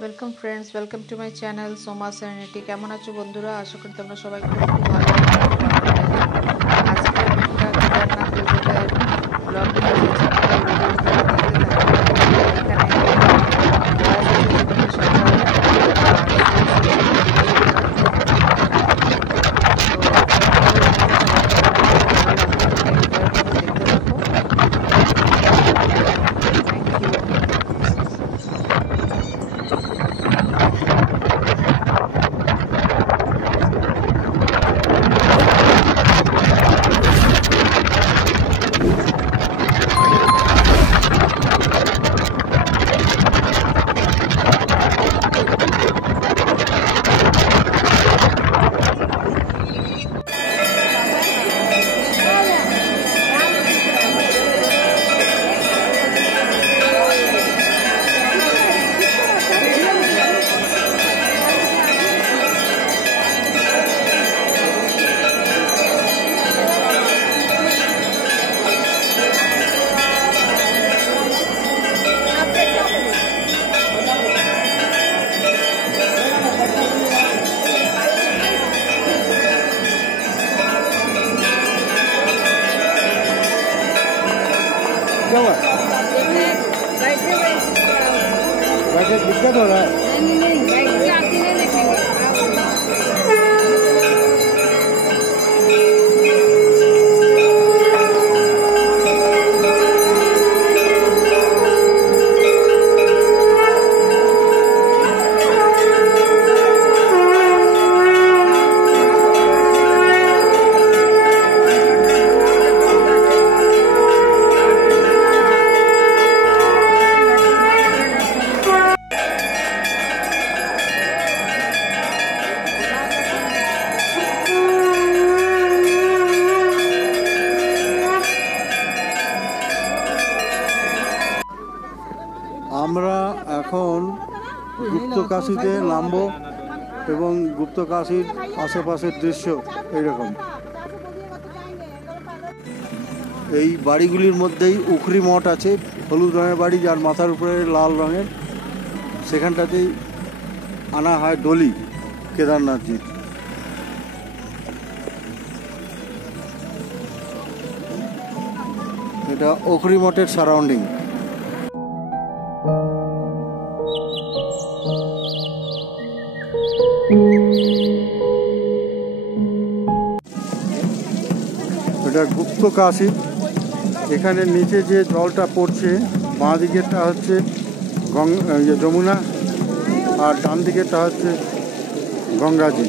Welcome friends, welcome to my channel Soma Serenity. केमन आछो बंधुरा? आशा करी तोमरा सबाई खूब भालो आजके একটা কেদারনাথ রিসোর্টের ব্লগ নিয়ে এসেছি। वैसे दिक्कत हो रहा है? नहीं बाइक से आती नहीं देखेंगे। আমরা এখন গুপ্তকাশীতে নামবো এবং গুপ্তকাশীর আশেপাশের দৃশ্য এইরকম। এই বাড়িগুলির মধ্যেই উখরি মঠ আছে, হলুদ রঙের বাড়ি যার মাথার উপরে লাল রঙের, সেখানটাতেই আনা হয় ডলি কেদারনাথজি। এটা উখরি মঠের সারাউন্ডিং। এটা গুপ্তকাশী। এখানে নিচে যে জলটা পড়ছে, বাঁ দিকেরটা হচ্ছে যমুনা আর ডান দিকেরটা হচ্ছে গঙ্গাজি।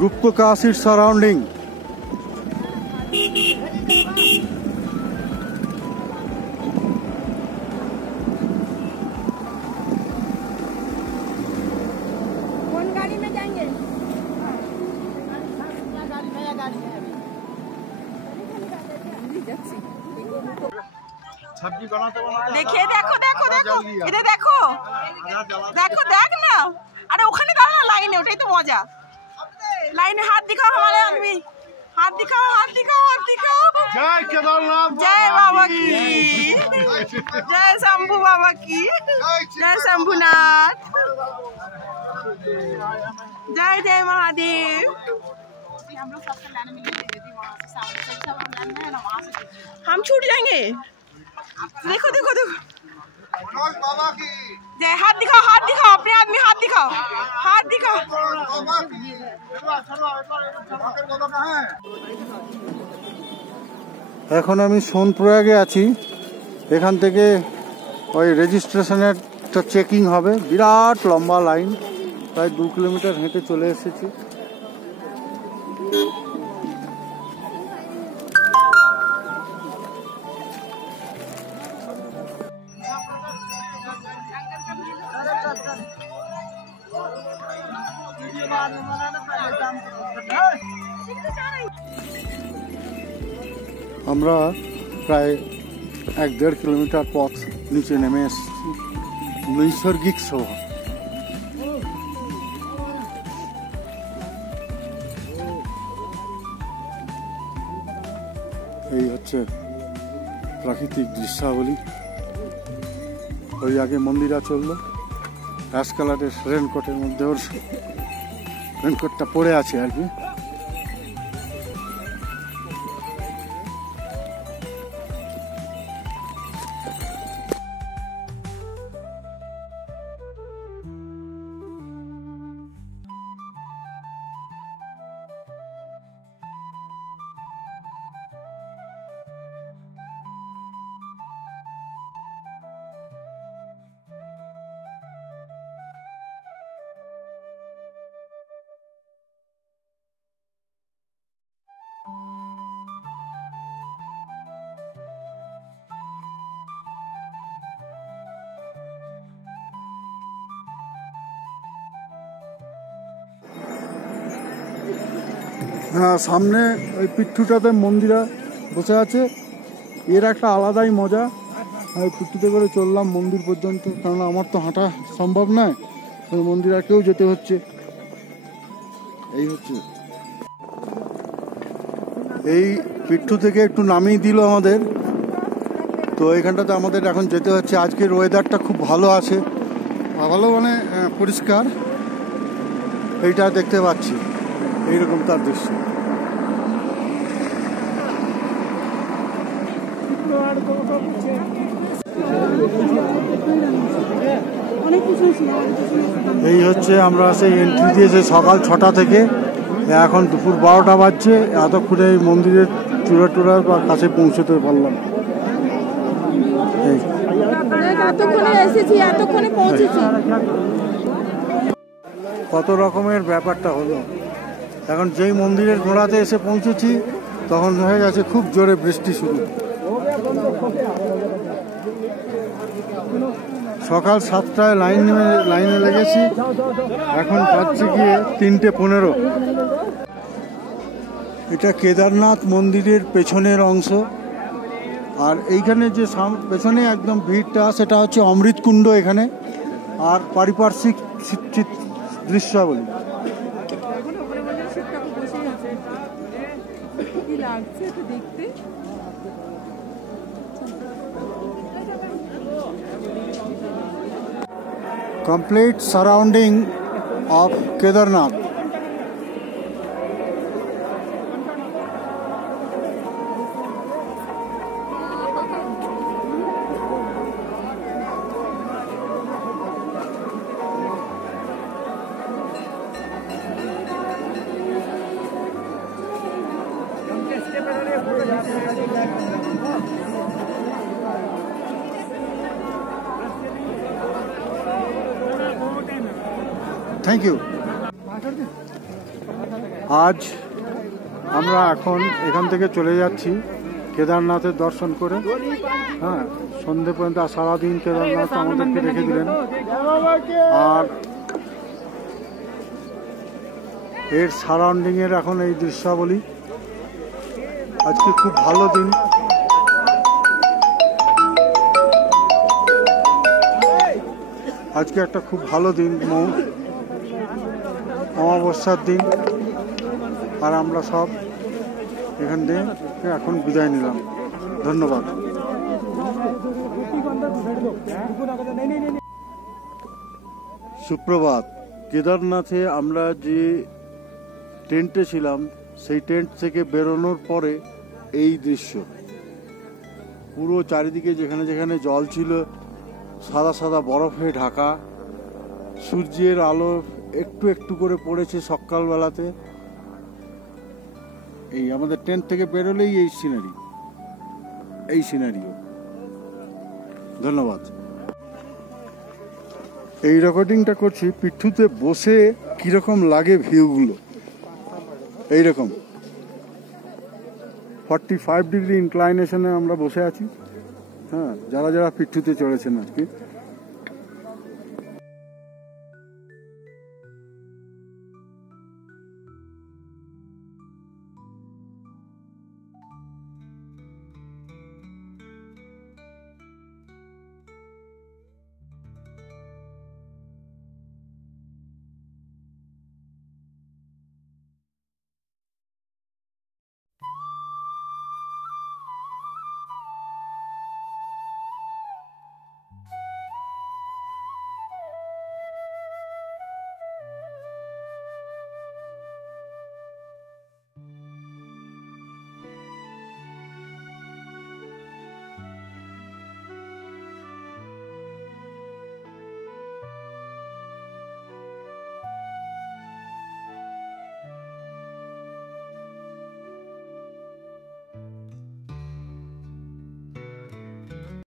গুপ্তকাশীর সারাউন্ডিং। कौन गाड़ी में जाएंगे? सब्जी बनाते बनाते देखिए, देखो देखो देखो इधर देखो देखो देख ना। अरे ওখানে দাঁড়া না লাইনে, ওটাই তো মজা। लाइन हाथ दिखाओ हमारे आदमी, हाथ दिखाओ हाथ दिखाओ हाथ दिखाओ। जय केदारनाथ, जय बाबा की, जय शंभू बाबा की, जय शंभुनाथ। जय जय महादेव। हम छूट जाएंगे। देखो देखो देखो जय। हाथ दिखाओ, हाथ दिखाओ, अपने आदमी हाथ दिखाओ, हाथ दिखाओ। এখন আমি সোনপ্রয়াগে আছি। এখান থেকে ওই রেজিস্ট্রেশনের চেকিং হবে, বিরাট লম্বা লাইন, প্রায় 2 কিলোমিটার হেঁটে চলে এসেছি। আমরা প্রায় 1-1.5 কিলোমিটার পথ নিচে নেমে এসেছি। নৈসর্গিক শোভা। এই হচ্ছে প্রাকৃতিক দৃশ্যাবলী। ওই আগে মন্দিরা চললো, অ্যাশ কালারের রেনকোটের মধ্যে, ওর রেনকোটটা পরে আছে আর কি। হ্যাঁ, সামনে ওই পিঠুটাতে মন্দিরা বসে আছে। এর একটা আলাদাই মজা। ওই পিঠুতে করে চললাম মন্দির পর্যন্ত, কারণ আমার তো হাঁটা সম্ভব নয়, ওই মন্দিরাকেও যেতে হচ্ছে। এই হচ্ছে, এই পিঠু থেকে একটু নামিয়ে দিল আমাদের, তো এইখানটাতে আমাদের এখন যেতে হচ্ছে। আজকের ওয়েদারটা খুব ভালো আছে, ভালো মানে পরিষ্কার। এইটা দেখতে পাচ্ছি, এইরকম তার দৃশ্য। এই হচ্ছে আমরা সেই এন্ট্রি দিয়েছি সকাল 6টা থেকে, এখন দুপুর 12টা বাজছে। এতক্ষণে এই মন্দিরের চূড়ার বা কাছে পৌঁছতে পারলাম। কত রকমের ব্যাপারটা হলো। এখন যেই মন্দিরের গোড়াতে এসে পৌঁছেছি তখন হয়ে গেছে খুব জোরে বৃষ্টি শুরু। সকাল 7টায় লাইনে লেগেছি, এখন পাচ্ছি গিয়ে 3:15। এটা কেদারনাথ মন্দিরের পেছনের অংশ। আর এইখানে যে পেছনে একদম ভিড়টা, সেটা হচ্ছে অমৃতকুণ্ড এখানে, আর পারিপার্শ্বিক দৃশ্যাবলী। Complete surrounding of Kedarnath. Thank you. আজ আমরা এখন এখান থেকে চলে যাচ্ছি কেদারনাথের দর্শন করে। হ্যাঁ, সন্ধে পর্যন্ত সারাদিন কেদারনাথ আমাদেরকে রেখে দিলেন। আর এর সারাউন্ডিংয়ের এখন এই দৃশ্যাবলী। আজকে খুব ভালো দিন। আজকে একটা খুব ভালো দিন, অমাবস্যার দিন। আর আমরা সব এখান থেকে এখন বিদায় নিলাম। ধন্যবাদ। সুপ্রভাত। কেদারনাথে আমরা যে টেন্টে ছিলাম সেই টেন্ট থেকে বেরোনোর পরে এই দৃশ্য, পুরো চারিদিকে যেখানে যেখানে জল ছিল সাদা সাদা বরফে ঢাকা, সূর্যের আলো একটু একটু করে পড়েছে সকালবেলাতে। এই আমাদের টেন্ট থেকে বেরোলেই এই সিনারিও। ধন্যবাদ। এই রেকর্ডিংটা করছি পিঠুতে বসে কিরকম লাগে ভিউগুলো। এইরকম 45 ডিগ্রি ইনক্লাইনেশনে আমরা বসে আছি। হ্যাঁ, যারা যারা পিঠুতে চড়েছেন আজকে